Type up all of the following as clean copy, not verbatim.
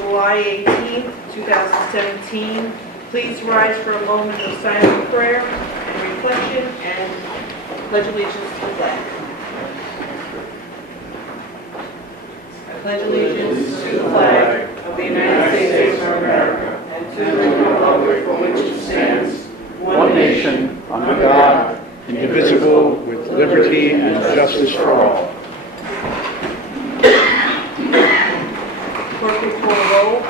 July 18th, 2017. Please rise for a moment of silent prayer and reflection and pledge allegiance to the flag. I pledge allegiance to the flag of the United States of America and to the republic for which it stands, one nation, under God, indivisible, with liberty and justice for all. Clerk will call the roll.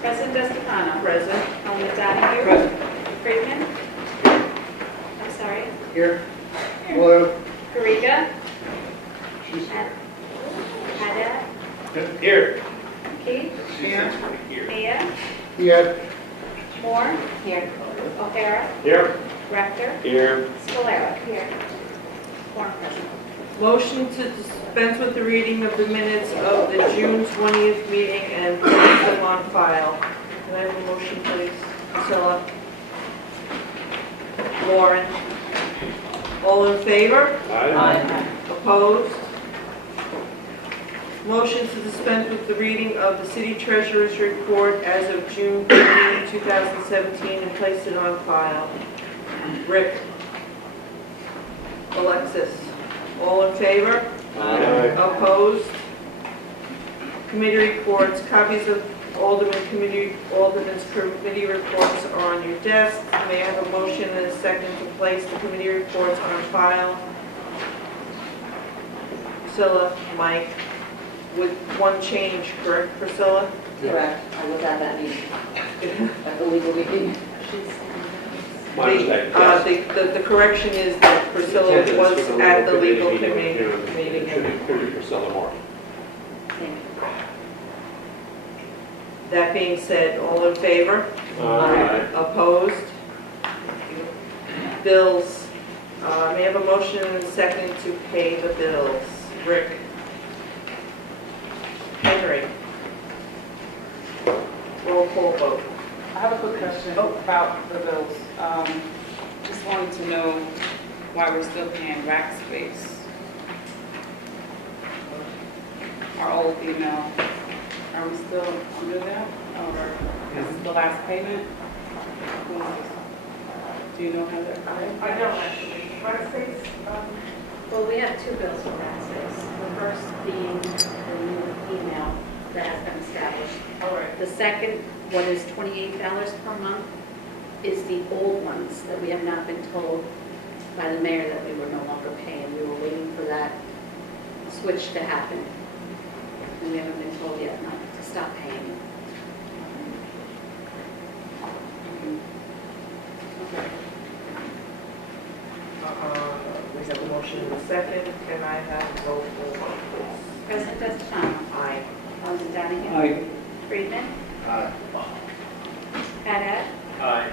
President Estefano. Present. Alderman Donahue. Present. Friedman. I'm sorry. Here. Hello. Kariga. She's Haddad. here. Keith. Here. Mia. Here. Moore. Here. O'Hara. Here. Rector. Here. Scalera. Here. Quorum present. Motion to dispense with the reading of the minutes of the June 20th meeting and place them on file. Can I have a motion, please? Priscilla? Lauren? All in favor? Aye. Opposed? Motion to dispense with the reading of the city treasurer's report as of June 20, 2017 and place it on file. Rick? Alexis? All in favor? Aye. Opposed? Committee reports. Copies of Alderman's committee reports are on your desk. May I have a motion and a second to place the committee reports on file? Priscilla, Mike, with one change, correct, Priscilla? Correct. I was at that meeting, at the legal meeting. The correction is that Priscilla was at the legal committee meeting. Priscilla Moore. Thank you. That being said, all in favor? Aye. Opposed? Bills. May I have a motion and a second to pay the bills? Rick? Henry? Roll call vote. I have a quick question about the bills. Just wanted to know why we're still paying rack space. Our old email, are we still under that? Or is this the last payment? Do you know how that? I don't actually. Well, we have two bills for Access. The first being the new email that has been established. All right. The second one is $28 per month, is the old ones that we have not been told by the mayor that we were no longer paying. We were waiting for that switch to happen. And we haven't been told yet not to stop paying. Okay. We have a motion and a second. Can I have a roll call vote, please? President Estefano. Aye. Alderman Donahue. Aye. Friedman. Aye. Haddad. Aye.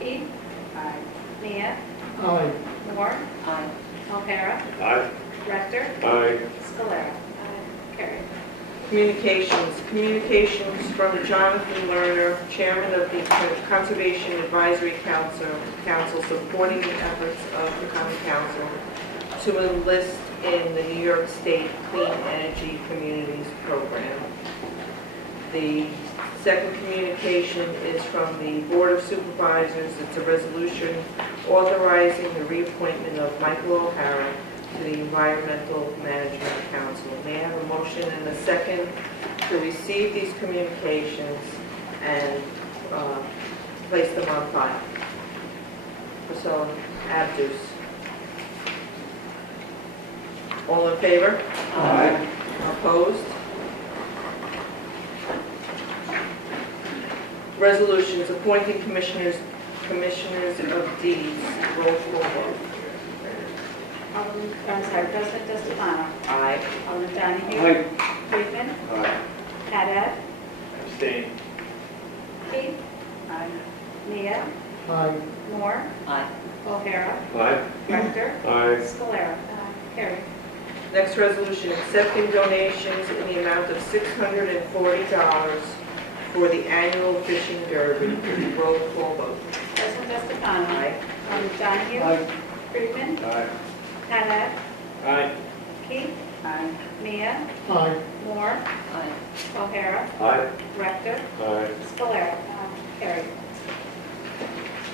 Keith. Aye. Mia. Aye. Moore. Aye. O'Hara. Aye. Rector. Aye. Scalera. Carried. Communications from Jonathan Lerner, Chairman of the Conservation Advisory Council, supporting the efforts of the Common Council to enlist in the New York State Clean Energy Communities Program. The second communication is from the Board of Supervisors. It's a resolution authorizing the reappointment of Michael O'Hara to the Environmental Management Council. May I have a motion and a second to receive these communications and place them on file? Priscilla, Abdus. All in favor? Aye. Opposed? Resolutions appointing commissioners of deeds. Roll call vote. President Estefano. Aye. Alderman Donahue. Aye. Friedman. Aye. Haddad. Abstain. Keith. Aye. Mia. Aye. Moore. Aye. O'Hara. Aye. Rector. Aye. Scalera. Carried. Next resolution, accepting donations in the amount of $640 for the annual fishing derby. Roll call vote. President Estefano. Aye. Alderman Donahue. Aye. Friedman. Aye. Haddad. Aye. Keith. Aye. Mia, Aye. Moore, Aye. O'Hara, Aye. Rector, Aye. Scalera. Carried.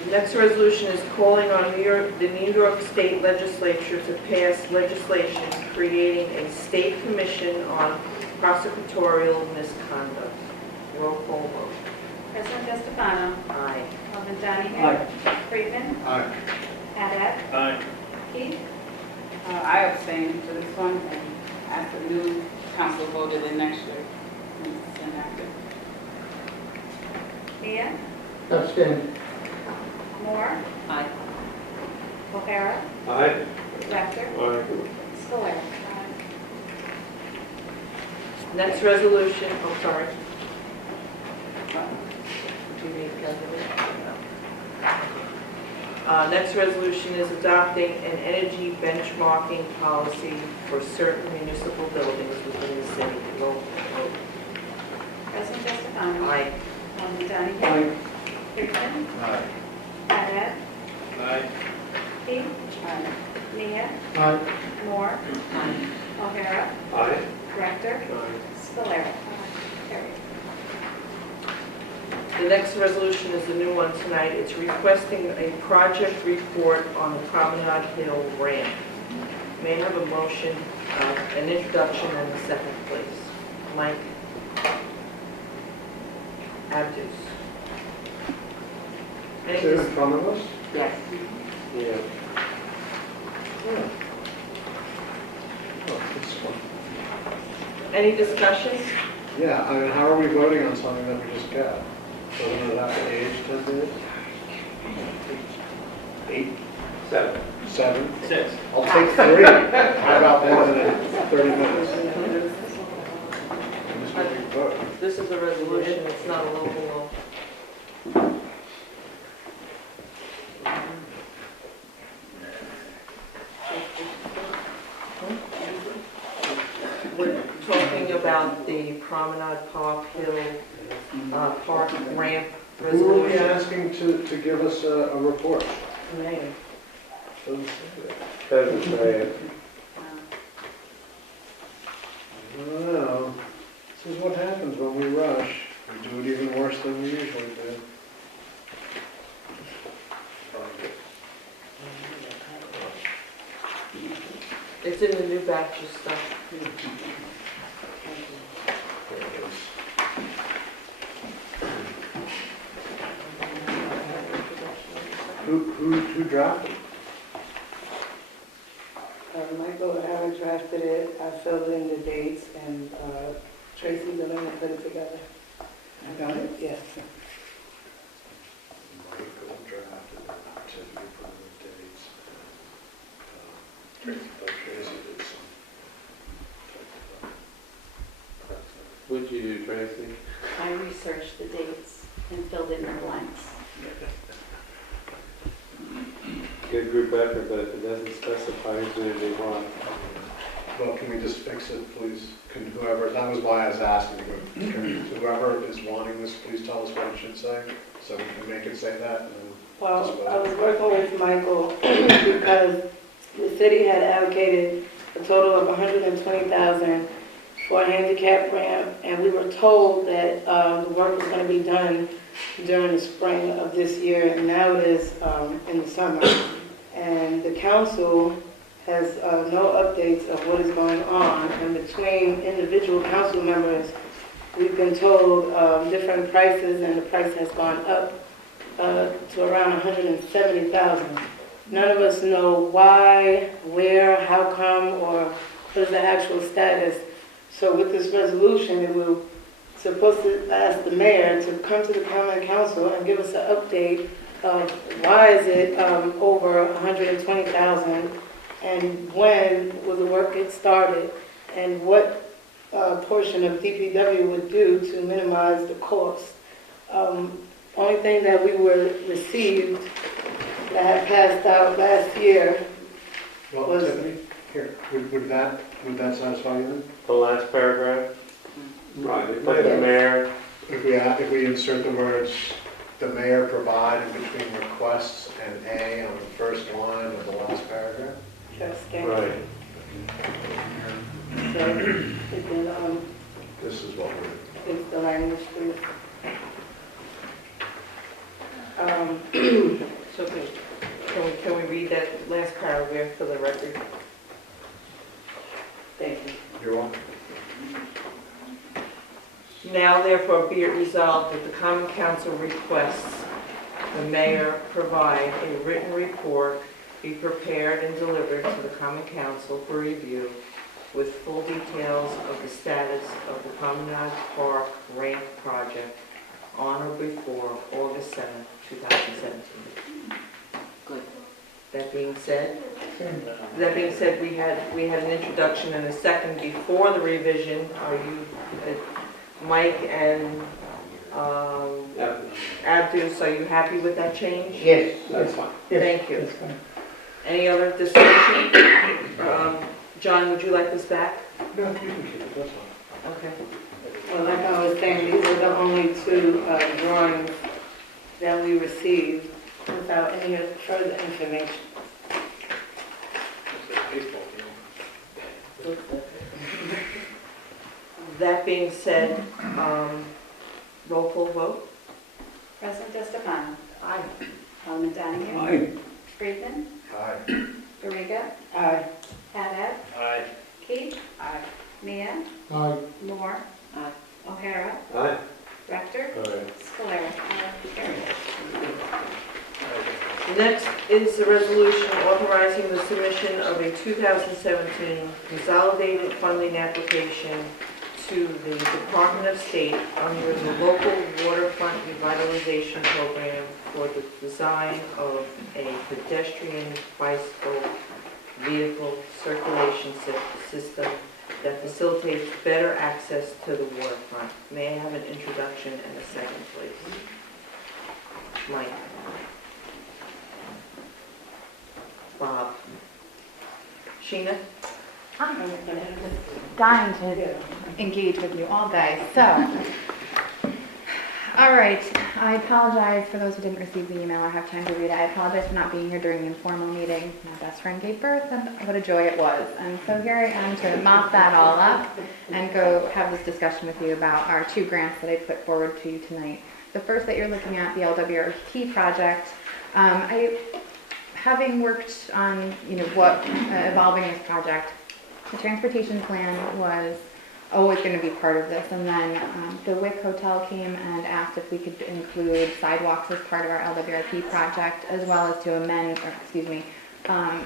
The next resolution is calling on the New York State Legislature to pass legislation creating a state commission on prosecutorial misconduct. Roll call vote. President Estefano. Aye. Alderman Donahue. Aye. Friedman. Aye. Haddad. Aye. Keith. I abstain for this one, and ask the new council voted in next year. when it's enacted. Mia, Abstain. Moore, Aye. O'Hara, Aye. Rector, Aye. Scalera. Next resolution, oh, sorry. Do you need next resolution is adopting an energy benchmarking policy for certain municipal buildings within the city. Roll call vote. President Estefano. Aye. Alderman Donahue. Friedman. Aye. Haddad. Aye. Keith. Aye. Mia, Aye. Moore, O'Hara, Aye. Rector, Scalera. Carried. The next resolution is a new one tonight. It's requesting a project report on the Promenade Hill ramp. May I have a motion, an introduction and a second, please? Mike Abdus. Any Is it in dis- front of us? Yes. Yeah. Oh, this one. Any discussion? Yeah, I mean, how are we voting on something that we just got? Doesn't it have to age 10 days? 8? 7. 7? 6. I'll take 3. How about more than 30 minutes? I'm just going to vote. This is a resolution, it's not a local law. We're talking about the Promenade Park Hill Park ramp Who are we resolution. asking to give us a report? Mayor. Doesn't say that. Doesn't say it. I don't know. This is what happens when we rush. We do it even worse than we usually do. It's in the new batch of stuff. Who drafted? Michael O'Hara drafted it, I filled in the dates, and Tracy Delaney put it together. I got it. Yes. Michael drafted it, Tiffany put in the dates. Tracy did some. What'd you do, Tracy? I researched the dates and filled in the blanks. Good group effort, but if it doesn't specify who they want. Well, can we just fix it, please? Can whoever, that was why I was asking, can whoever is wanting this, please tell us what it should say, so we can make it say that, and then Well, I was working with Michael because the city had allocated a total of $120,000 for a handicap ramp, and we were told that the work was going to be done during the spring of this year, and now it is in the summer. And the council has no updates of what is going on, and between individual council members, we've been told different prices, and the price has gone up to around $170,000. None of us know why, where, how come, or what is the actual status. So with this resolution, it will supposed to ask the mayor to come to the common council and give us an update of why is it over $120,000, and when will the work get started, and what portion of DPW would do to minimize the cost. Only thing that we were received that had passed out last year. well, was- Tiffany, here, would that satisfy you then? The last paragraph? Right. But the Yes. mayor, If we insert the words, the mayor provide in between requests and A on the first line of the last paragraph? Yes, thank you. right. So, we can, This is what we're, fix the language, please. So can we read that last paragraph for the record? Thank you. you're welcome. Now therefore be it resolved that the Common Council requests the mayor provide a written report be prepared and delivered to the Common Council for review with full details of the status of the Promenade Park ramp project on or before August 7th, 2017. Good. That being said, we had an introduction and a second before the revision. Are you, Mike and Abdus, are you happy with that change? Yes, that's fine. Thank you. Any other discussion? John, would you like this back? No, you can keep it, that's fine. Okay. Well, like I was saying, these are the only two drawings that we received without any further information. That being said, roll call vote? President Estefan. Aye. Alderman Donahue. Aye. Friedman. Aye. Garriga. Aye. Haddad. Aye. Keith. Mia. Aye. Moore. O'Hara. Aye. Rector. Aye. Scalera. Carried. Next is the resolution authorizing the submission of a 2017 consolidated funding application to the Department of State under the local waterfront revitalization program for the design of a pedestrian bicycle vehicle circulation system that facilitates better access to the waterfront. May I have an introduction and a second, please? Mike. Bob. Sheena? I'm Dying to engage with you all day. So, all right, I apologize for those who didn't receive the email or have time to read it. I apologize for not being here during the informal meeting. My best friend gave birth, and what a joy it was. And so here I am to mop that all up and go have this discussion with you about our two grants that I put forward to you tonight. The first that you're looking at, the LWRT project, having worked on, what evolving this project, the transportation plan was always going to be part of this, and then the Wick Hotel came and asked if we could include sidewalks as part of our LWRP project, as well as to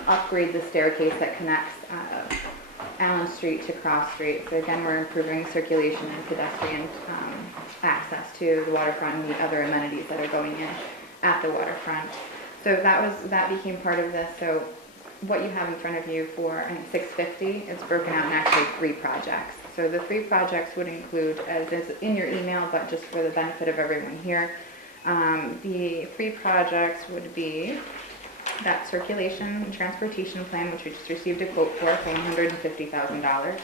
upgrade the staircase that connects Allen Street to Cross Street. So again, we're improving circulation and pedestrian access to the waterfront and the other amenities that are going in at the waterfront. So that became part of this. So what you have in front of you for, I think, $650, it's broken out in actually 3 projects. So the 3 projects would include, as is in your email, but just for the benefit of everyone here, the 3 projects would be that circulation and transportation plan, which we just received a quote for $150,000.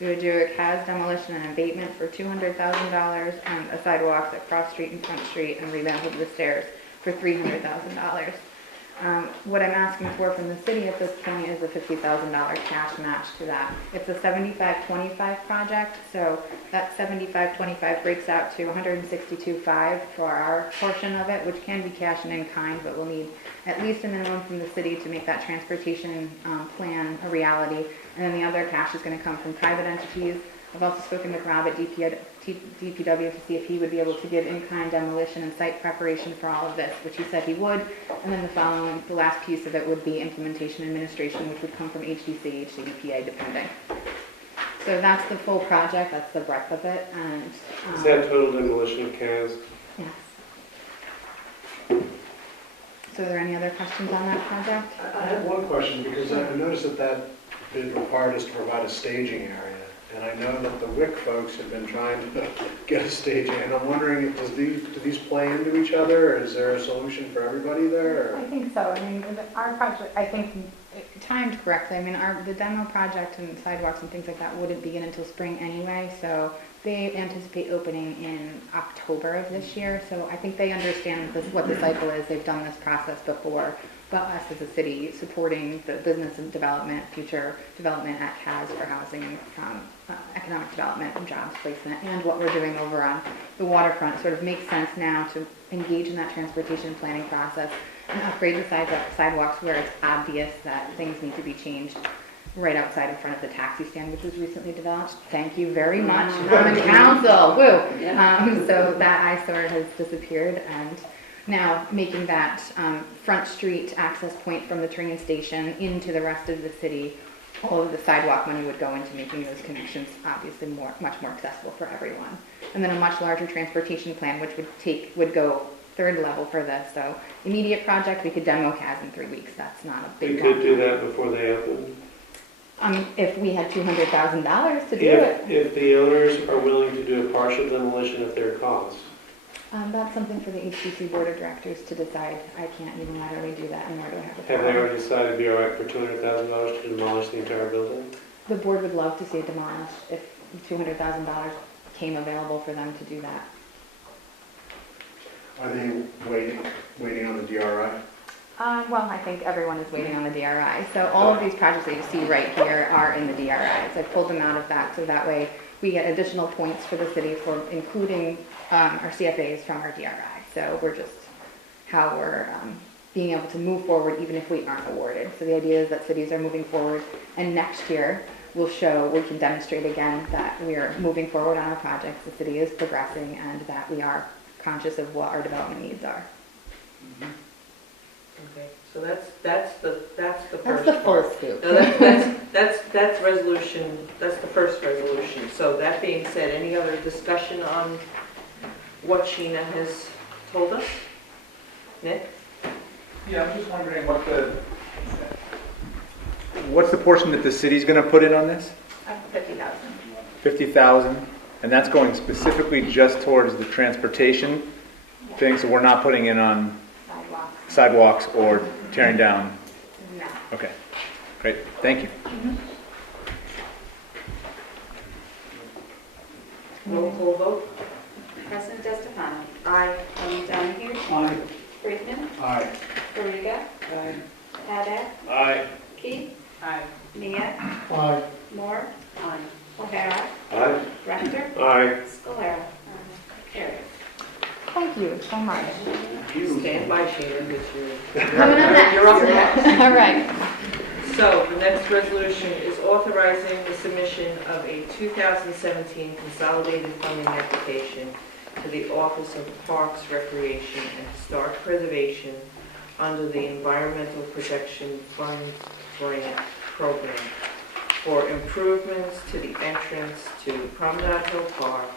We would do a CAS demolition and abatement for $200,000, and a sidewalks at Cross Street and Front Street, and revamp of the stairs for $300,000. What I'm asking for from the city at this point is a $50,000 cash match to that. It's a 75-25 project, so that 75-25 breaks out to $162,500 for our portion of it, which can be cash and in kind, but we'll need at least a minimum from the city to make that transportation plan a reality. And then the other cash is going to come from private entities. I've also spoken with Rob at DPW to see if he would be able to give in-kind demolition and site preparation for all of this, which he said he would. And then the last piece of it would be implementation administration, which would come from HDC, HDPA, depending. So that's the full project. That's the breadth of it. And is that total demolition of CAS? yes. So are there any other questions on that project? I have one question, because I noticed that bid required us to provide a staging area. And I know that the WIC folks have been trying to get a staging, and I'm wondering, do these play into each other, or is there a solution for everybody there? Or? I think so. I mean, our project, I think, timed correctly. I mean, the demo project and sidewalks and things like that wouldn't begin until spring anyway, so They anticipate opening in October of this year, so I think they understand what the cycle is. They've done this process before, but us as a city supporting the business and development, future development at CAS for housing and economic development and jobs placement, and what we're doing over on the waterfront sort of makes sense now to engage in that transportation planning process and upgrade the sidewalks where it's obvious that things need to be changed right outside in front of the taxi stand, which was recently developed. Thank you very much, Common Council. Woo! So that eyesore has disappeared, and now making that front street access point from the train station into the rest of the city, all of the sidewalk money would go into making those connections obviously much more accessible for everyone. And then a much larger transportation plan, which would go third level for this. So immediate project, we could demo CAS in 3 weeks. That's not a We big could do that before they open. If we had $200,000 to do it. If the owners are willing to do a partial demolition at their cost. That's something for the HCC Board of Directors to decide. I can't unilaterally do that, and nor do I have a Have they power. already decided to be all right for $200,000 to demolish the entire building? The board would love to see it demolished if $200,000 came available for them to do that. Are they waiting on the DRI? Well, I think everyone is waiting on the DRI. So all of these projects that you see right here are in the DRIs. I pulled them out of that so that way we get additional points for the city for including our CFAs from our DRI. So we're just how we're being able to move forward even if we aren't awarded. So the idea is that cities are moving forward, and next year we'll show, we can demonstrate again that we are moving forward on our projects, the city is progressing, and that we are conscious of what our development needs are. Okay, so that's the first That's the part. full scoop. No, that's resolution, that's the first resolution. So that being said, any other discussion on what Sheena has told us? Nick? Yeah, I'm just wondering what's the portion that the city's going to put in on this? 50,000. 50,000, and that's going specifically just towards the transportation thing, so we're not putting in on sidewalks or tearing down? No. Okay, great, thank you. Roll call vote? President DeStefano. Aye. Donahue. Aye. Brinkman. Aye. Korea. Haddad. Aye. Keith. Aye. Mia. Aye. Moore. O'Hara. Aye. Rector. Aye. Scalera. Carried. Thank you so much. Stand by, Sheena, because Coming up next. you're up next. All right. So the next resolution is authorizing the submission of a 2017 consolidated funding application to the Office of Parks, Recreation, and Historic Preservation under the Environmental Protection Fund Grant Program for improvements to the entrance to Promenade Hill Park,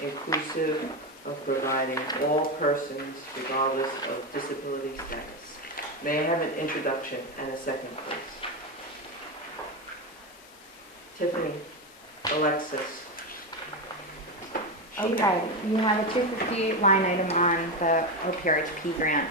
inclusive of providing all persons, regardless of disability status. May I have an introduction and a second, please? Tiffany, Alexis. Okay, you have a 250 line item on the OPRHP grant.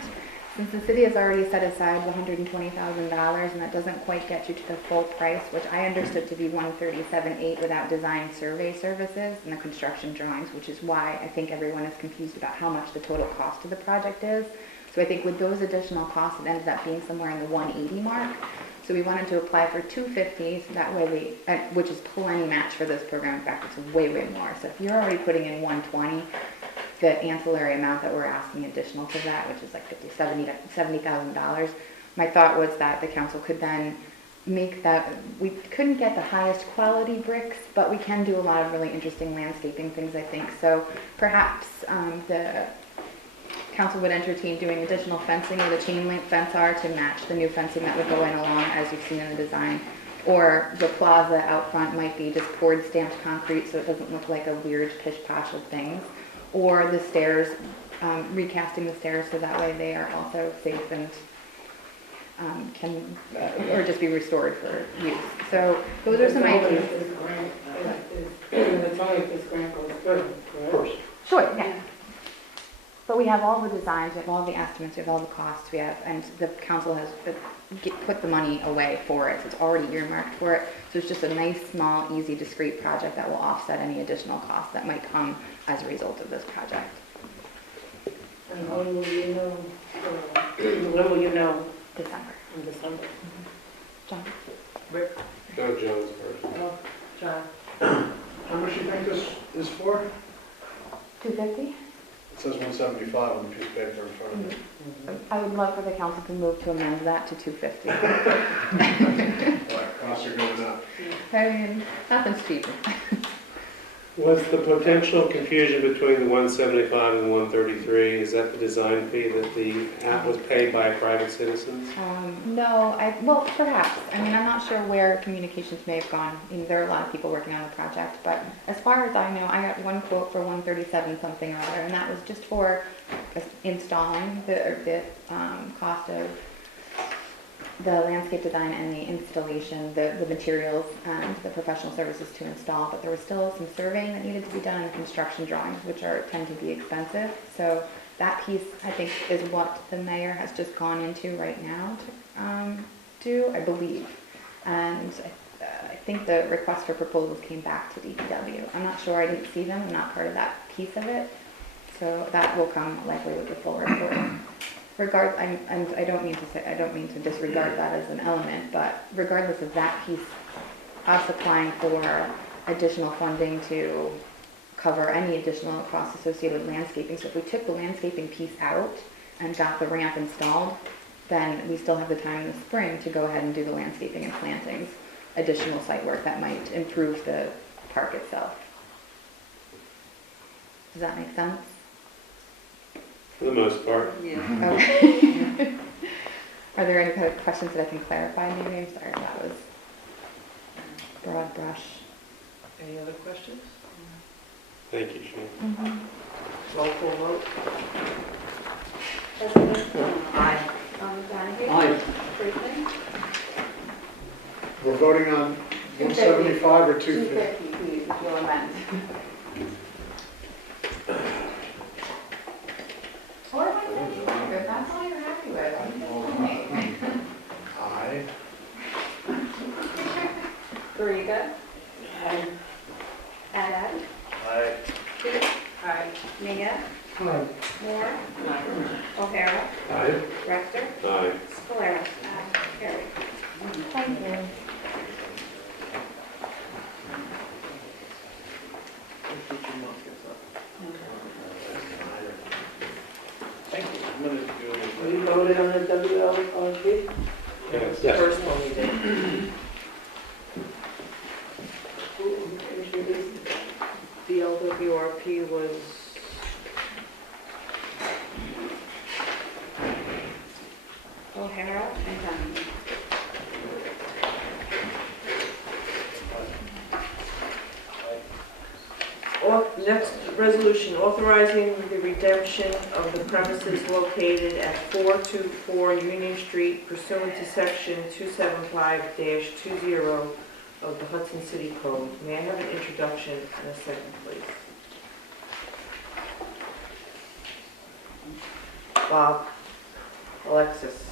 Since the city has already set aside $120,000 and that doesn't quite get you to the full price, which I understood to be $137,800 without design survey services and the construction drawings, which is why I think everyone is confused about how much the total cost of the project is. So I think with those additional costs, it ended up being somewhere in the 180 mark. So we wanted to apply for 250, so that way which is plenty match for this program. In fact, it's way, way more. So if you're already putting in 120, the ancillary amount that we're asking additional to that, which is like $70,000, my thought was that the council could then make that, we couldn't get the highest quality bricks, but we can do a lot of really interesting landscaping things, I think. So perhaps the council would entertain doing additional fencing where the chain link fence are to match the new fencing that would go in along, as you've seen in the design. Or the plaza out front might be just poured stamped concrete so it doesn't look like a weird pish-posh of things. Or the stairs, recasting the stairs so that way they are also safe and can, or just be restored for use. So those are some ideas. It's only if this grant goes through, correct? Of course. Sure, yeah. But we have all the designs, we have all the estimates, we have all the costs, we have, and the council has put the money away for it, so it's already earmarked for it. So it's just a nice, small, easy, discrete project that will offset any additional costs that might come as a result of this project. And when will you know, when will you know? December. In December. John? Rick? Go Jones first. Oh, John. How much do you think this is for? 250? It says 175 on the piece of paper in front of me. I would love for the council to move to amend that to 250. Right, costs are going up. I mean, nothing's cheaper. Was the potential confusion between the 175 and the 133, is that the design fee that the app was paid by private citizens? No, well, perhaps. I mean, I'm not sure where communications may have gone. I mean, there are a lot of people working on the project, but as far as I know, I got one quote for 137 something or other, and that was just for installing the cost of the landscape design and the installation, the materials and the professional services to install, but there was still some surveying that needed to be done and construction drawings, which tend to be expensive. So that piece, I think, is what the mayor has just gone into right now to do, I believe. And I think the request for proposals came back to DPW. I'm not sure, I didn't see them, I'm not part of that piece of it. So that will come likely with the full report. And I don't mean to disregard that as an element, but regardless of that piece, us applying for additional funding to cover any additional costs associated with landscaping. So if we took the landscaping piece out and got the ramp installed, then we still have the time in the spring to go ahead and do the landscaping and plantings, additional site work that might improve the park itself. Does that make sense? For the most part. Yeah. Okay. Are there any kind of questions that I can clarify maybe? I'm sorry, that was broad brush. Any other questions? Thank you, Shane. Roll call vote? President? Aye. Donahue? Aye. Brinkman? We're voting on 175 or 250? 250, please, if you'll amend. Or if I said if that's all you're happy with, you can tell me. Aye. Kariga? Aye. Haddad? Aye. Peters? Aye. Mia? Aye. Moore? O'Hara? Aye. Rector? Aye. Scalera? Carried. Thank you. We voted on the WLRP? Yes. First one we did. Who introduced it? The LWRP was O'Hara and Donahue. Next resolution, authorizing the redemption of the premises located at 424 Union Street pursuant to section 275-20 of the Hudson City Code. May I have an introduction and a second, please? Bob? Alexis?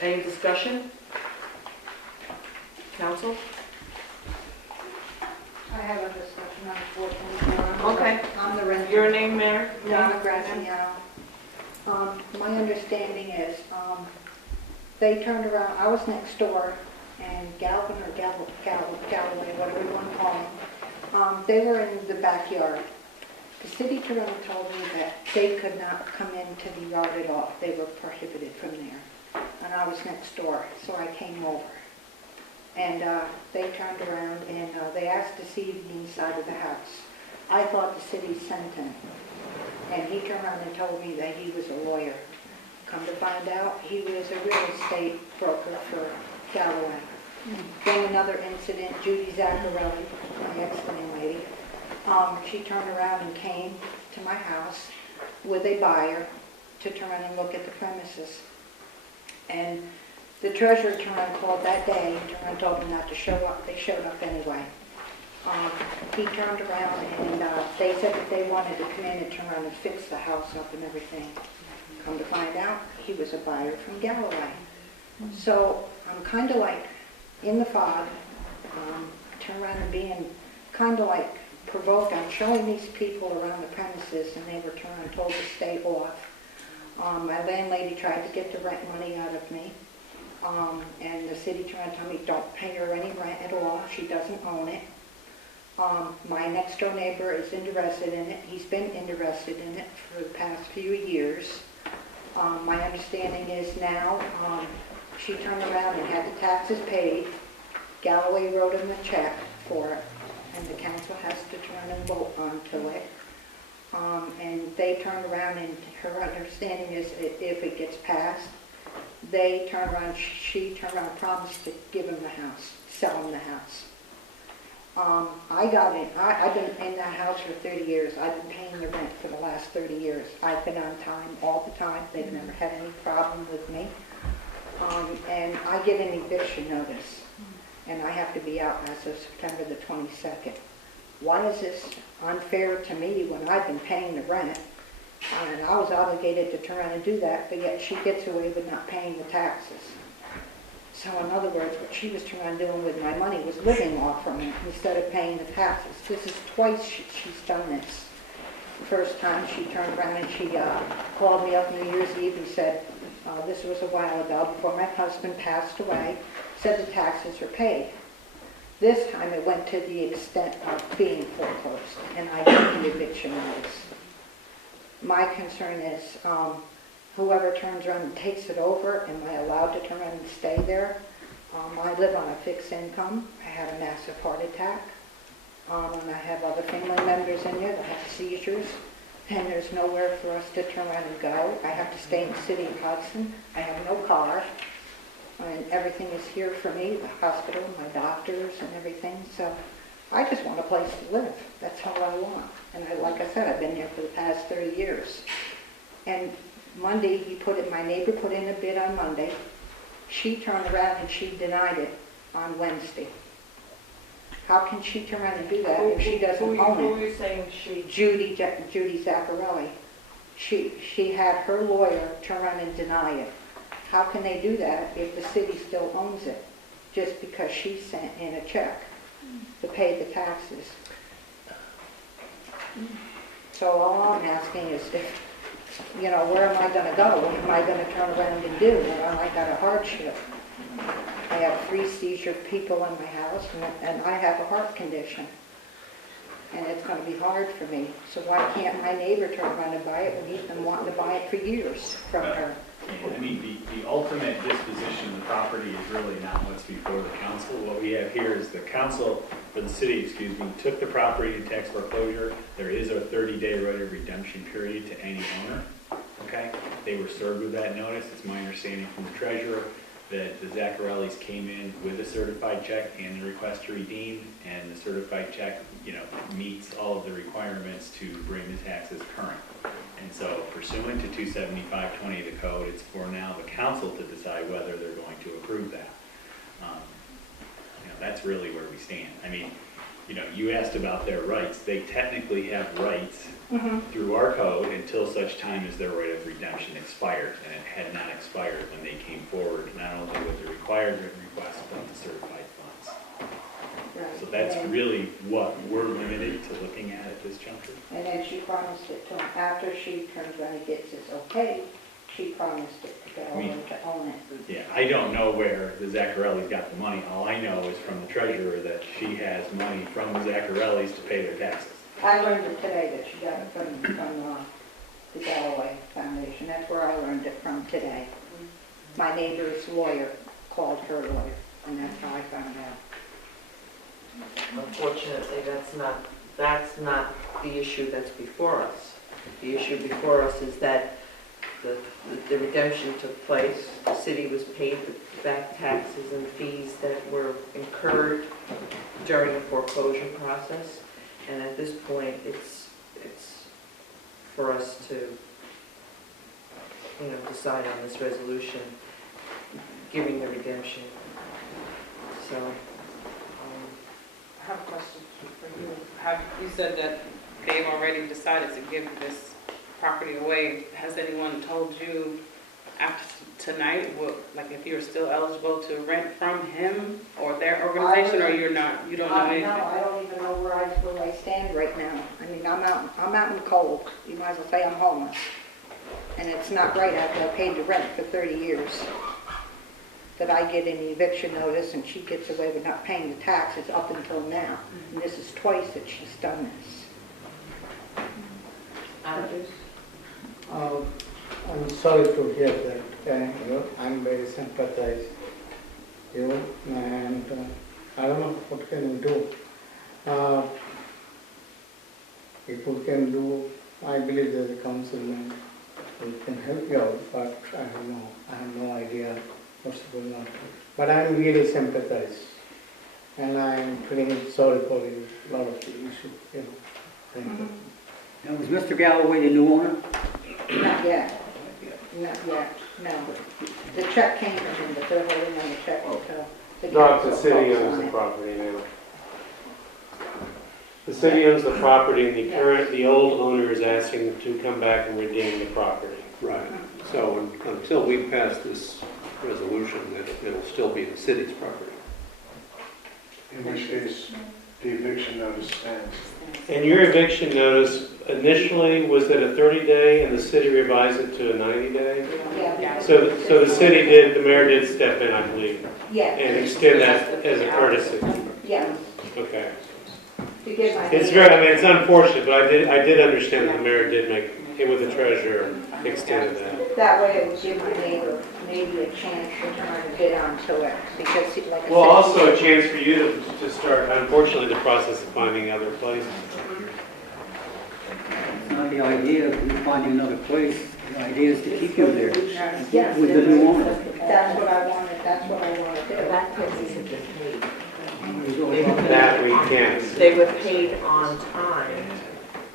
Any discussion? Council? I have a discussion on 424. Okay. I'm the renter. Your name, Mayor? Donna Graziano. My understanding is, they turned around, I was next door, and Galvin or Galloway, whatever you want to call them, they were in the backyard. The city turned around and told me that they could not come into the yard at all. They were prohibited from there. And I was next door, so I came over. And they turned around and they asked to see the inside of the house. I thought the city sent him. And he turned around and told me that he was a lawyer. Come to find out, he was a real estate broker for Galloway. Then another incident, Judy Zaccarelli, my ex-landlady, she turned around and came to my house with a buyer to turn around and look at the premises. And the treasurer turned around and called that day and turned around and told them not to show up. They showed up anyway. He turned around and they said that they wanted to come in and turn around and fix the house up and everything. Come to find out, he was a buyer from Galloway. So I'm kind of like in the fog, turn around and being kind of like provoked. I'm showing these people around the premises and they were turned and told to stay off. My landlady tried to get the rent money out of me. And the city turned to tell me, don't pay her any rent at all. She doesn't own it. My next door neighbor is interested in it. He's been interested in it for the past few years. My understanding is now she turned around and had the taxes paid. Galloway wrote him a check for it, and the council has to turn and vote onto it. And they turned around, and her understanding is if it gets passed, they turn around, she turned around and promised to give him the house, sell him the house. I got it. I've been in that house for 30 years. I've been paying the rent for the last 30 years. I've been on time all the time. They've never had any problem with me. And I get an eviction notice, and I have to be out as of September the 22nd. Why is this unfair to me when I've been paying the rent? And I was obligated to turn around and do that, but yet she gets away with not paying the taxes. So in other words, what she was trying on doing with my money was living off from it instead of paying the taxes. This is twice she's done this. The first time she turned around and she called me up New Year's Eve and said, this was a while ago, before my husband passed away, said the taxes are paid. This time it went to the extent of being foreclosed, and I got the eviction notice. My concern is whoever turns around and takes it over, am I allowed to turn around and stay there? I live on a fixed income. I had a massive heart attack. And I have other family members in there that have seizures. And there's nowhere for us to turn around and go. I have to stay in the city of Hudson. I have no car. And everything is here for me, the hospital, my doctors and everything. So I just want a place to live. That's all I want. And like I said, I've been here for the past 30 years. And Monday, my neighbor put in a bid on Monday. She turned around and she denied it on Wednesday. How can she turn around and do that if she doesn't own it? Who are you saying she? Judy Zaccarelli. She had her lawyer turn around and deny it. How can they do that if the city still owns it? Just because she sent in a check to pay the taxes. So all I'm asking is if, where am I going to go? What am I going to turn around and do? I got a hardship. I have 3 seizure people in my house, and I have a heart condition. And it's going to be hard for me. So why can't my neighbor turn around and buy it when he's been wanting to buy it for years from her? I mean, the ultimate disposition of the property is really not what's before the council. What we have here is the council, or the city, took the property to tax foreclosure. There is a 30-day right of redemption period to any owner, okay? They were served with that notice. It's my understanding from the treasurer that the Zaccarellis came in with a certified check and the request to redeem, and the certified check, meets all of the requirements to bring the taxes current. And so pursuant to 275-20 of the code, it's for now the council to decide whether they're going to approve that. That's really where we stand. I mean, you asked about their rights. They technically have rights through our code until such time as their right of redemption expired. And it had not expired when they came forward, not only with the required written request, but the certified funds. Right. So that's really what we're limited to looking at this juncture. And then she promised it to him. After she turns around and gets his okay, she promised it to go and to own it. Yeah, I don't know where the Zaccarellis got the money. All I know is from the treasurer that she has money from the Zaccarellis to pay their taxes. I learned it today that she got it from the Galloway Foundation. That's where I learned it from today. My neighbor's lawyer called her lawyer, and that's how I found out. Unfortunately, that's not the issue that's before us. The issue before us is that the redemption took place, the city was paid the back taxes and fees that were incurred during the foreclosure process, and at this point, it's for us to, decide on this resolution, giving the redemption. So, I have a question for you. You said that they've already decided to give this property away. Has anyone told you after tonight, like if you're still eligible to rent from him or their organization, or you're not, you don't know anything? No, I don't even know where I stand right now. I mean, I'm out in the cold. You might as well say I'm homeless. And it's not right after I paid the rent for 30 years that I get an eviction notice and she gets away with not paying the taxes up until now. And this is twice that she's done this. I'm sorry to hear that, I'm very sympathized, and I don't know what can we do. If we can do, I believe there's a councilman who can help you out, but I don't know, I have no idea what's going on. But I'm really sympathized, and I'm feeling sorry for you, a lot of the issue, Thank you. Now, was Mr. Galloway the new owner? Not yet. Not yet, no. The check came from him, but they're holding on the check until the Not the council city votes owns on the it. property now. The city owns the property, and the old owner is asking to come back and redeem the property. Right. So until we pass this resolution, it'll still be the city's property. In which case, the eviction notice stands. And your eviction notice initially, was it a 30-day and the city revised it to a 90-day? Yeah. So the mayor did step in, I believe, Yes, and extend that as a courtesy. yes. Okay. To give my. It's it's unfortunate, but I did understand that the mayor did make, it with the treasurer, extended that. That way it would give my neighbor maybe a chance to try to get onto it, because like I said. Well, also a chance for you to start, unfortunately, the process of finding other places. It's not the idea of you finding another place, the idea is to keep you there Yes, with the new owner. that's what I wanted to do. That place isn't getting paid. That we can't. They were paid on time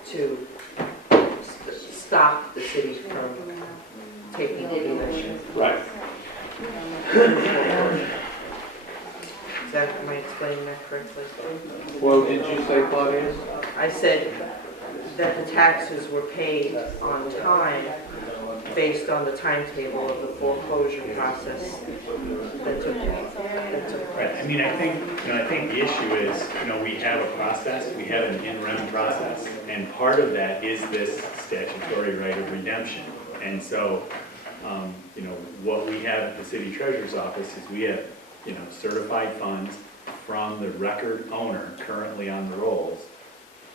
to stop the city from taking the eviction. Right. Am I explaining that correctly? Well, did you say, Claudia? I said that the taxes were paid on time based on the timetable of the foreclosure process that took place. Right, I mean, I think the issue is, we have a process, we have an in-rem process, and part of that is this statutory right of redemption. And so, what we have at the city treasurer's office is we have, certified funds from the record owner currently on the rolls,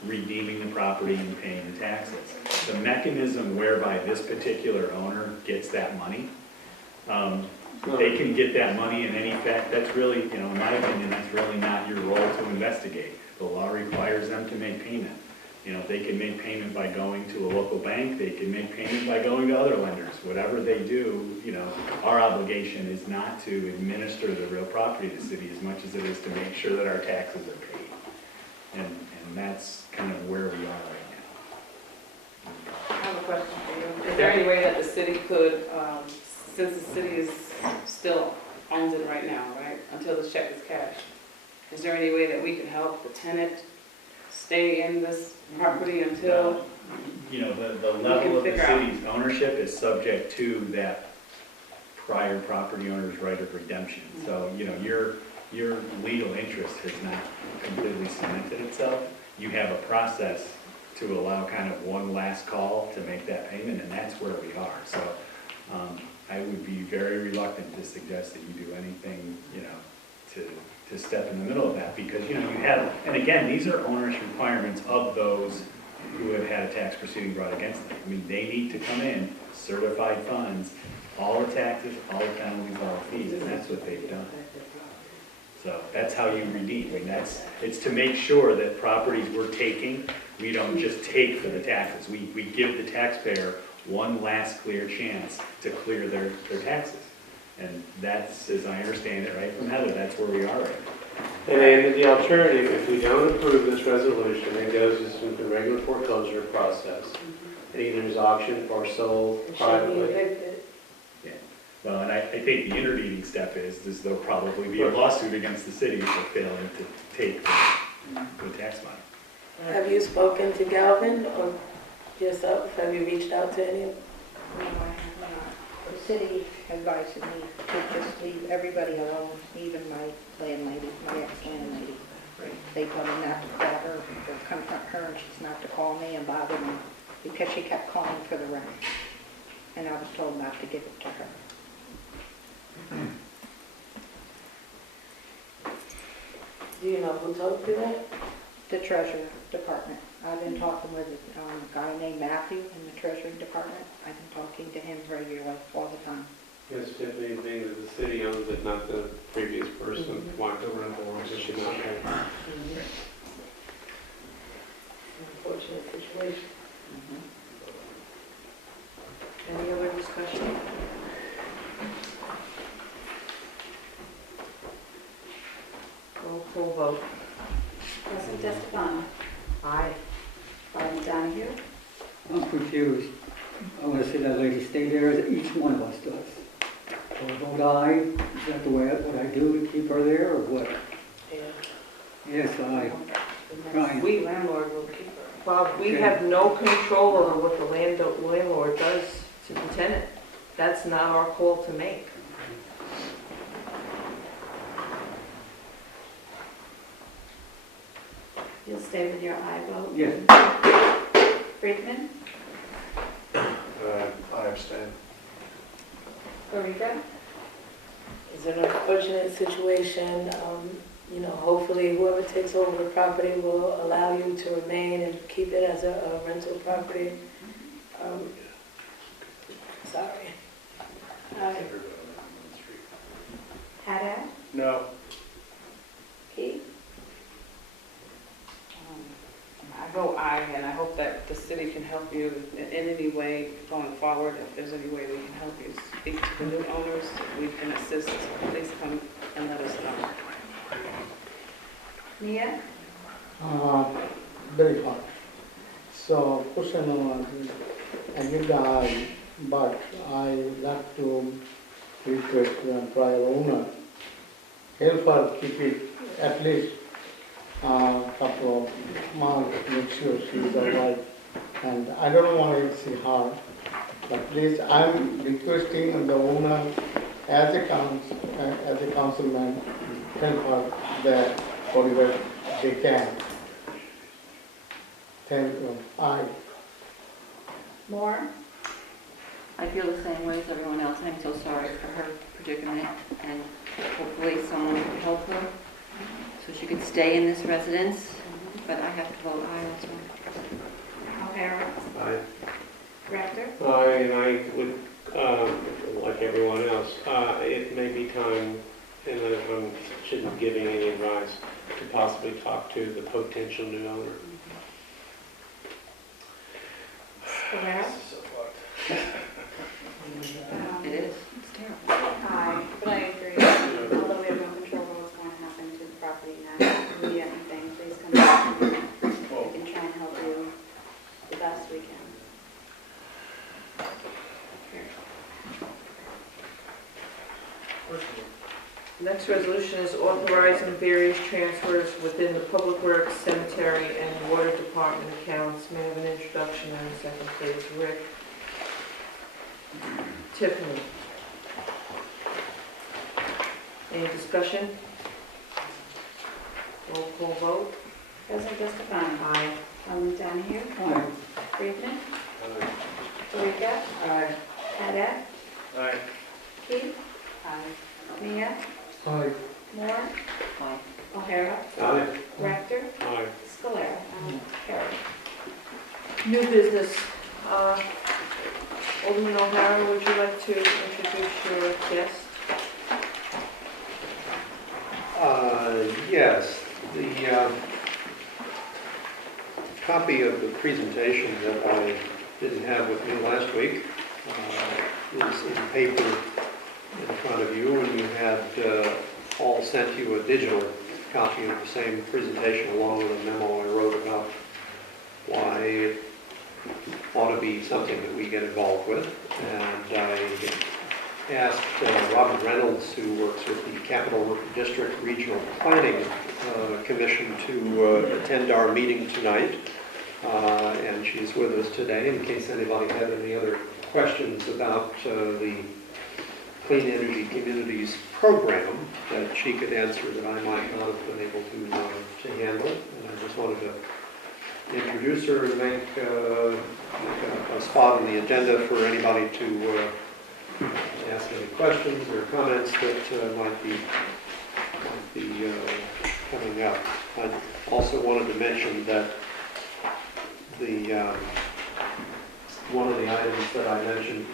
redeeming the property and paying the taxes. The mechanism whereby this particular owner gets that money, they can get that money in any fact, that's really, in my opinion, that's really not your role to investigate. The law requires them to make payment. They can make payment by going to a local bank, they can make payment by going to other lenders. Whatever they do, our obligation is not to administer the real property of the city as much as it is to make sure that our taxes are paid. And that's kind of where we are right now. I have a question for you. Is there any way that the city could, since the city is still owns it right now, right, until the check is cashed, is there any way that we can help the tenant stay in this property until? The level of the city's ownership is subject to that prior property owner's right of redemption. So, your legal interest has not completely cemented itself. You have a process to allow kind of one last call to make that payment, and that's where we are. So I would be very reluctant to suggest that you do anything, to step in the middle of that, because, you have, and again, these are owner's requirements of those who have had a tax proceeding brought against them. I mean, they need to come in, certified funds, all the taxes, all the penalties, all the fees, and that's what they've done. So that's how you redeem. I mean, it's to make sure that properties we're taking, we don't just take for the taxes. We give the taxpayer one last clear chance to clear their taxes. And that's, as I understand it, right from Heather, that's where we are right now. And then the alternative, if we don't approve this resolution, it goes into the regular foreclosure process. It either is auctioned or sold privately. Well, and I think the intervening step is there'll probably be a lawsuit against the city for failing to take with tax money. Have you spoken to Galvin or yourself? Have you reached out to any of them? No, I have not. The city advised me to just leave everybody alone, even my landlady, my ex-landlady. They told me not to call her or confront her, and she's not to call me and bother me, because she kept calling for the rent. And I was told not to give it to her. Do you know who told you that? The Treasury Department. I've been talking with a guy named Matthew in the Treasury Department. I've been talking to him regularly all the time. Yes, typically being that the city owns it, not the previous person, why the rental owner should not pay. Unfortunate situation. Any other discussion? Roll call vote. President DeStefano. Aye. Alderman Donahue. I'm confused. I want to see that lady stay there as each one of us does. So I vote aye. Is that the way, what I do to keep her there, or what? Yeah. Yes, aye. Right. We, Landlord will keep her. Bob, we Okay. have no control over what the landlord does to the tenant. That's not our call to make. You'll stay with your aye vote? Yes. Friedman. I abstain. Bariga. It's an unfortunate situation. Hopefully whoever takes over the property will allow you to remain and keep it as a rental property. Sorry. Haddad. No. Keith. I vote aye, and I hope that the city can help you in any way going forward. If there's any way we can help you speak to the new owners, we can assist, please come and let us know. Mia. Very hard. So, question on agenda, but I like to request the prior owner, help her keep it at least couple of months, make sure she's alright. And I don't want to see her, but please, I'm requesting the owner as a councilman, help her there whatever they can. Thank you. Aye. Moore. I feel the same way as everyone else. I'm so sorry for her predicament, and hopefully someone can help her so she could stay in this residence, but I have to vote aye also. O'Hara. Aye. Rector. Aye, and I would, like everyone else, it may be time, and I shouldn't be giving any advice, to possibly talk to the potential new owner. Scalera. It is. It's terrible. Aye, but I agree. Although we have no control over what's going to happen to the property now, if you need anything, please come back to me. We can try and help you the best we can. Next resolution is authorizing various transfers within the Public Works, Cemetery, and Water Department accounts. May I have an introduction and a second, please? Rick. Tiffany. Any discussion? Roll call vote. President DeStefano. Aye. Alderman Donahue. Aye. Friedman. Bariga. Aye. Haddad. Aye. Keith. Aye. Mia. Aye. Moore. Aye. O'Hara. Aye. Rector. Aye. Scalera. Carried. New business. Alderman O'Hara, would you like to introduce your guest? Yes, the copy of the presentation that I didn't have with me last week is in paper in front of you, and you had all sent you a digital copy of the same presentation along with a memo I wrote about why it ought to be something that we get involved with. And I asked Robert Reynolds, who works with the Capital District Regional Planning Commission, to attend our meeting tonight. And she's with us today in case anybody had any other questions about the Clean Energy Communities program that she could answer that I might not have been able to handle. And I just wanted to introduce her and make a spot on the agenda for anybody to ask any questions or comments that might be coming up. I also wanted to mention that one of the items that I mentioned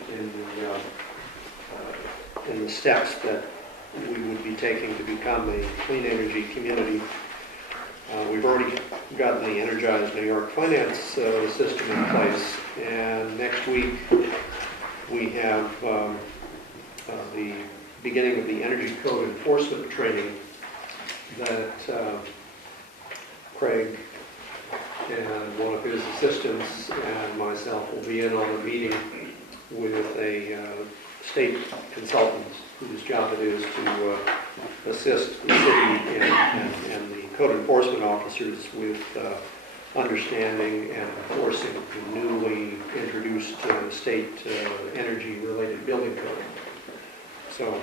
in the steps that we would be taking to become a clean energy community, we've already gotten the Energized New York finance system in place, and next week we have the beginning of the energy code enforcement training that Craig and one of his assistants and myself will be in on a meeting with a state consultant whose job it is to assist the city and the code enforcement officers with understanding and enforcing the newly introduced state energy-related building code. So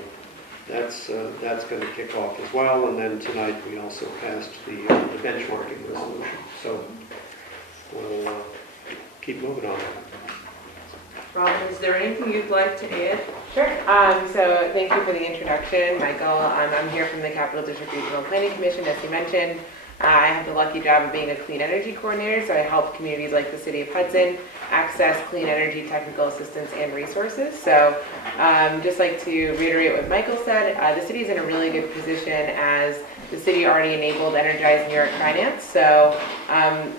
that's going to kick off as well. And then tonight we also passed the benchmarking resolution. So we'll keep moving on. Robin, is there anything you'd like to add? Sure. So thank you for the introduction, Michael. I'm here from the Capital District Regional Planning Commission, as you mentioned. I have the lucky job of being a clean energy coordinator, so I help communities like the city of Hudson access clean energy technical assistance and resources. So just like to reiterate what Michael said, the city is in a really good position as the city already enabled Energized New York Finance. So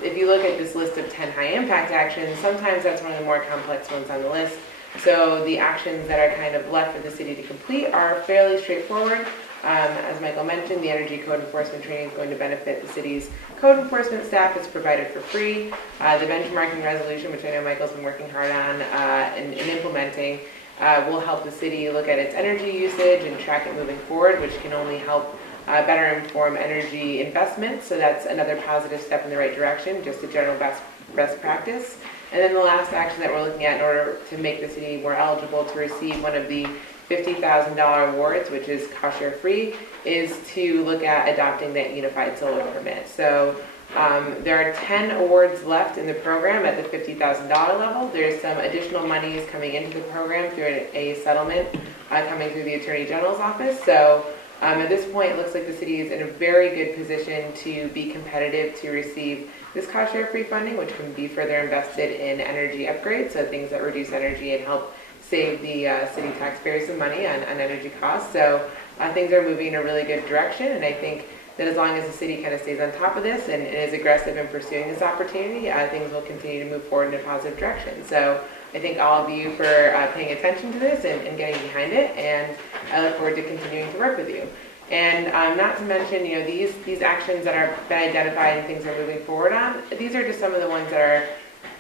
if you look at this list of 10 high impact actions, sometimes that's one of the more complex ones on the list. So the actions that are kind of left for the city to complete are fairly straightforward. As Michael mentioned, the energy code enforcement training is going to benefit the city's code enforcement staff. It's provided for free. The benchmarking resolution, which I know Michael's been working hard on and implementing, will help the city look at its energy usage and track it moving forward, which can only help better inform energy investments. So that's another positive step in the right direction, just a general best practice. And then the last action that we're looking at in order to make the city more eligible to receive one of the $50,000 awards, which is cost share free, is to look at adopting that unified solar permit. So there are 10 awards left in the program at the $50,000 level. There's some additional monies coming into the program through a settlement coming through the Attorney General's office. So at this point, it looks like the city is in a very good position to be competitive to receive this cost share free funding, which can be further invested in energy upgrades, so things that reduce energy and help save the city taxpayers some money on energy costs. So things are moving in a really good direction, and I think that as long as the city kind of stays on top of this and is aggressive in pursuing this opportunity, things will continue to move forward in a positive direction. So I thank all of you for paying attention to this and getting behind it, and I look forward to continuing to work with you. And not to mention, you know, these actions that are been identified and things are moving forward on, these are just some of the ones that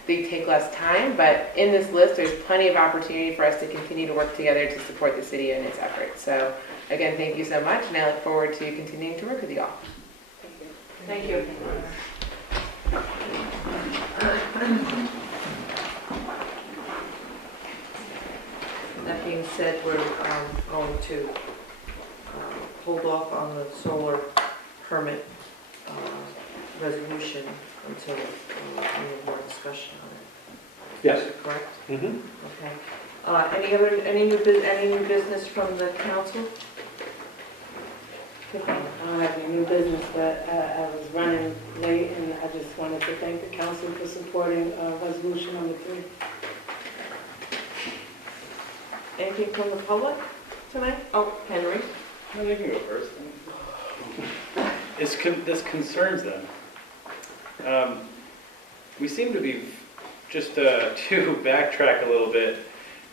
they take less time, but in this list, there's plenty of opportunity for us to continue to work together to support the city and its efforts. So again, thank you so much, and I look forward to continuing to work with you all. Thank you. That being said, we're going to hold off on the solar permit resolution until we have more discussion on it. Yes. Is it correct? Mm-hmm. Okay. Any new business from the council? I don't have any new business, but I was running late, and I just wanted to thank the council for supporting resolution number 3. Anything from the public tonight? Oh, Henry. No, you can go first. This concerns them. We seem to be, just to backtrack a little bit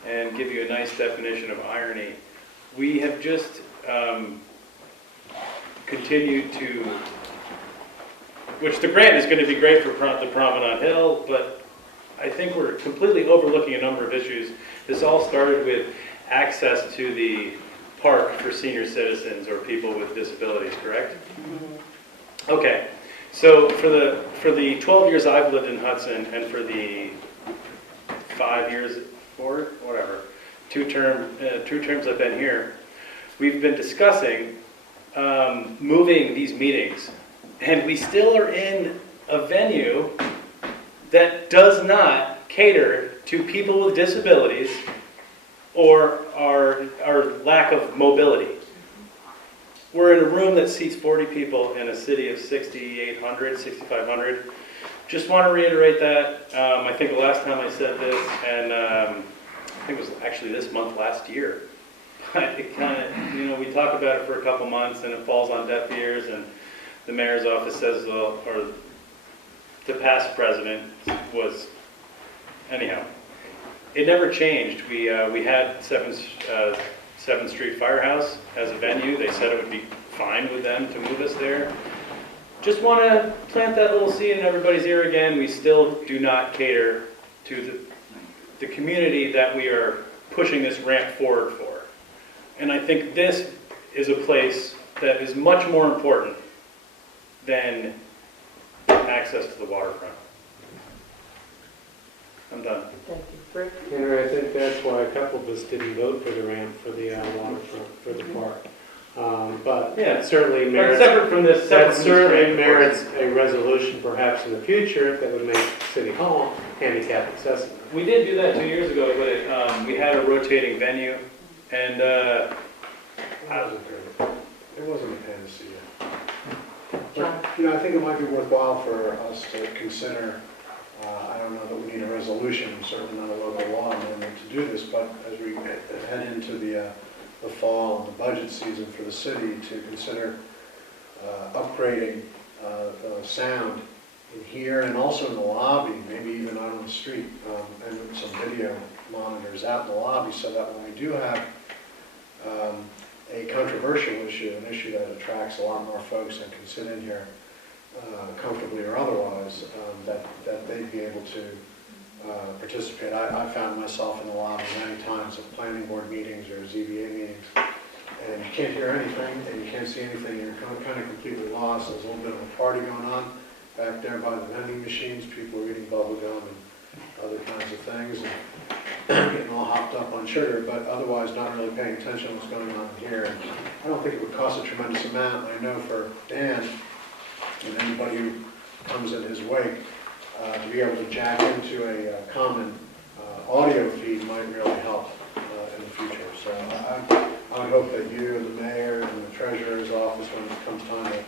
and give you a nice definition of irony, we have just continued to, which the grant is going to be great for the Promenade Hill, but I think we're completely overlooking a number of issues. This all started with access to the park for senior citizens or people with disabilities, correct? Okay, so for the 12 years I've lived in Hudson and for the 5 years or whatever, two terms I've been here, we've been discussing moving these meetings, and we still are in a venue that does not cater to people with disabilities or our lack of mobility. We're in a room that seats 40 people in a city of 6,800, 6,500. Just want to reiterate that. I think the last time I said this, and I think it was actually this month last year. But it kind of, we talk about it for a couple months and it falls on deaf ears, and the mayor's office says, or the past president was, anyhow. It never changed. We had 7th Street Firehouse as a venue. They said it would be fine with them to move us there. Just want to plant that little seed in everybody's ear again. We still do not cater to the community that we are pushing this ramp forward for. And I think this is a place that is much more important than access to the waterfront. I'm done. Thank you. Rick? Henry, I think that's why a couple of us didn't vote for the ramp for the waterfront, for the park. But Yeah. it certainly merits, Separate from this, that certainly merits a resolution perhaps in the future that would make City Hall handicap accessible. We did do that 2 years ago, but we had a rotating venue, and It wasn't a panacea. John? But, I think it might be worthwhile for us to consider, I don't know that we need a resolution, certainly not a local law amendment to do this, but as we head into the fall and the budget season for the city, to consider upgrading the sound in here and also in the lobby, maybe even out on the street, and some video monitors out in the lobby, so that when we do have a controversial issue, an issue that attracts a lot more folks and can sit in here comfortably or otherwise, that they'd be able to participate. I found myself in the lobby many times at planning board meetings or ZBA meetings, and you can't hear anything and you can't see anything. You're kind of completely lost. There's a little bit of a party going on back there by the vending machines. People are eating bubble gum and other kinds of things, and getting all hopped up on sugar, but otherwise not really paying attention to what's going on here. And I don't think it would cost a tremendous amount. I know for Dan and anybody who comes in his wake, to be able to jack into a common audio feed might really help in the future. So I would hope that you and the mayor and the treasurer's office, when it comes time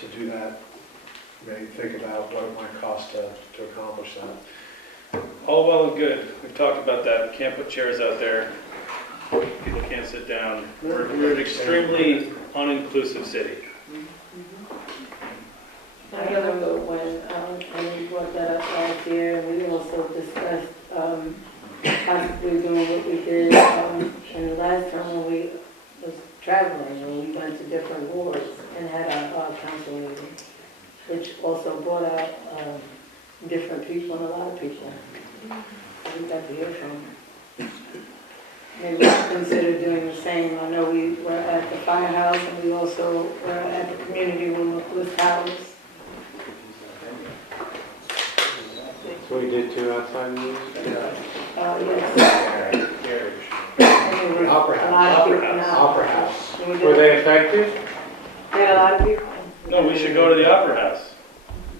to do that, may think about what it might cost to accomplish that. all well and good. We've talked about that. We can't put chairs out there. People can't sit down. We're an extremely uninclusive city. I remember when we brought that up last year, and we also discussed possibly doing what we did in the last time when we was traveling, and we went to different wards and had our council meeting, which also brought out different people and a lot of people. We got to hear from them. Maybe we should consider doing the same. I know we were at the firehouse, and we also were at the community room with Towers. So we did 2 outside meetings? Yes. Opera House. Opera House. Were they effective? They had a lot of people. No, we should go to the Opera House.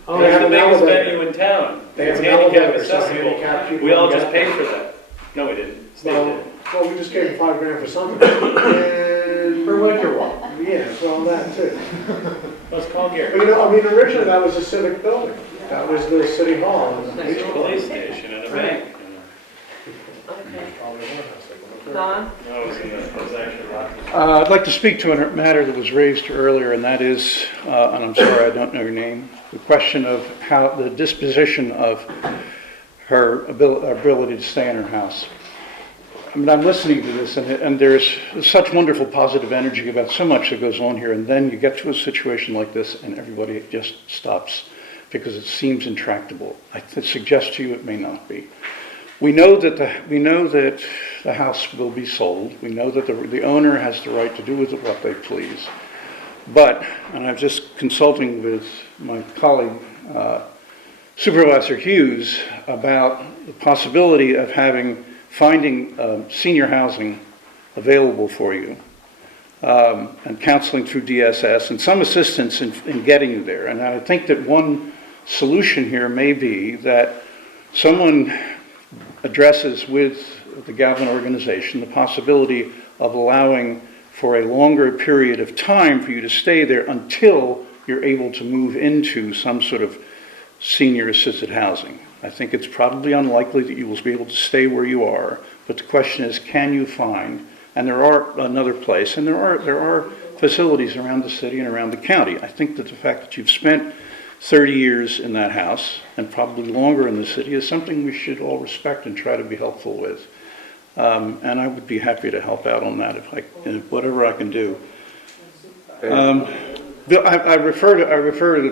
Oh, That's the an biggest elevator. venue in town. They have It's an handicap elevator, so accessible. handicapped people We all can just get paid for that. No, we didn't. State Well, did. well, we just gave them $5 grand for something. And For winter walk. yeah, well, that too. Let's call But Gary. originally that was a civic building. That was the city hall and the police Police station and a bank. Don? No, it was actually Rocky. I'd like to speak to a matter that was raised earlier, and that is, and I'm sorry, I don't know your name, the question of how the disposition of her ability to stay in her house. I mean, I'm listening to this, and there's such wonderful positive energy about so much that goes on here, and then you get to a situation like this, and everybody just stops because it seems intractable. I suggest to you it may not be. We know that the house will be sold. We know that the owner has the right to do with it what they please. But, and I'm just consulting with my colleague, Supervisor Hughes, about the possibility of finding senior housing available for you, and counseling through DSS, and some assistance in getting you there. And I think that one solution here may be that someone addresses with the Galvin organization the possibility of allowing for a longer period of time for you to stay there until you're able to move into some sort of senior assisted housing. I think it's probably unlikely that you will be able to stay where you are, but the question is, can you find, and there are another place, and there are facilities around the city and around the county. I think that the fact that you've spent 30 years in that house, and probably longer in the city, is something we should all respect and try to be helpful with. And I would be happy to help out on that whatever I can do. I refer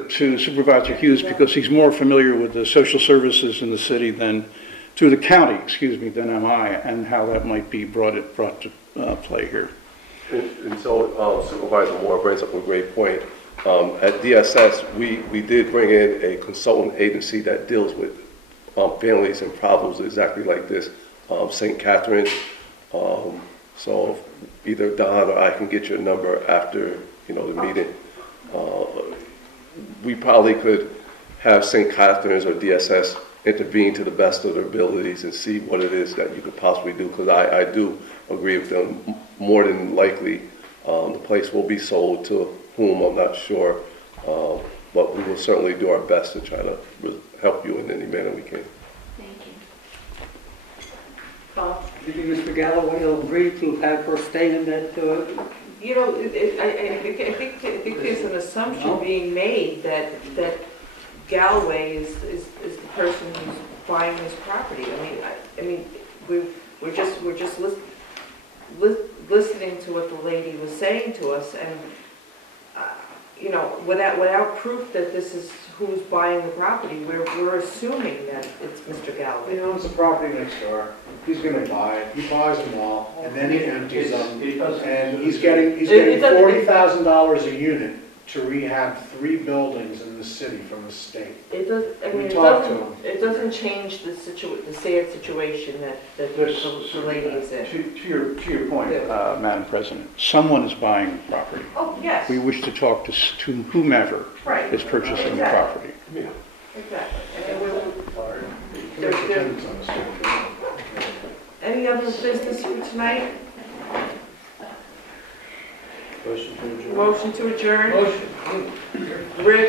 to Supervisor Hughes because he's more familiar with the social services in the city than am I, and how that might be brought to play here. And so Supervisor Moore brings up a great point. At DSS, we did bring in a consultant agency that deals with families and problems exactly like this, St. Catherine's. So either Don or I can get your number after the meeting. We probably could have St. Catherine's or DSS intervene to the best of their abilities and see what it is that you could possibly do, because I do agree with them. More than likely, the place will be sold to whom, I'm not sure, but we will certainly do our best to try to help you in any manner we can. Thank you. Do you think Mr. Galloway will agree to have her stay in that? I think there's an assumption being made that Galloway is the person who's buying this property. I mean, we're just listening to what the lady was saying to us, and without proof that this is who's buying the property, we're assuming that it's Mr. Galloway. He owns the property next door. He's going to buy it. He buys them all, and then he empties them. And he's getting $40,000 a unit to rehab 3 buildings in the city from the state. It doesn't change the sad situation that the lady is in. To your point, Madam President, someone is buying the property. Oh, yes. We wish to talk to whomever is purchasing the property. Yeah. Exactly. Any other business for tonight? Motion to adjourn. Motion to adjourn? Motion. Rick?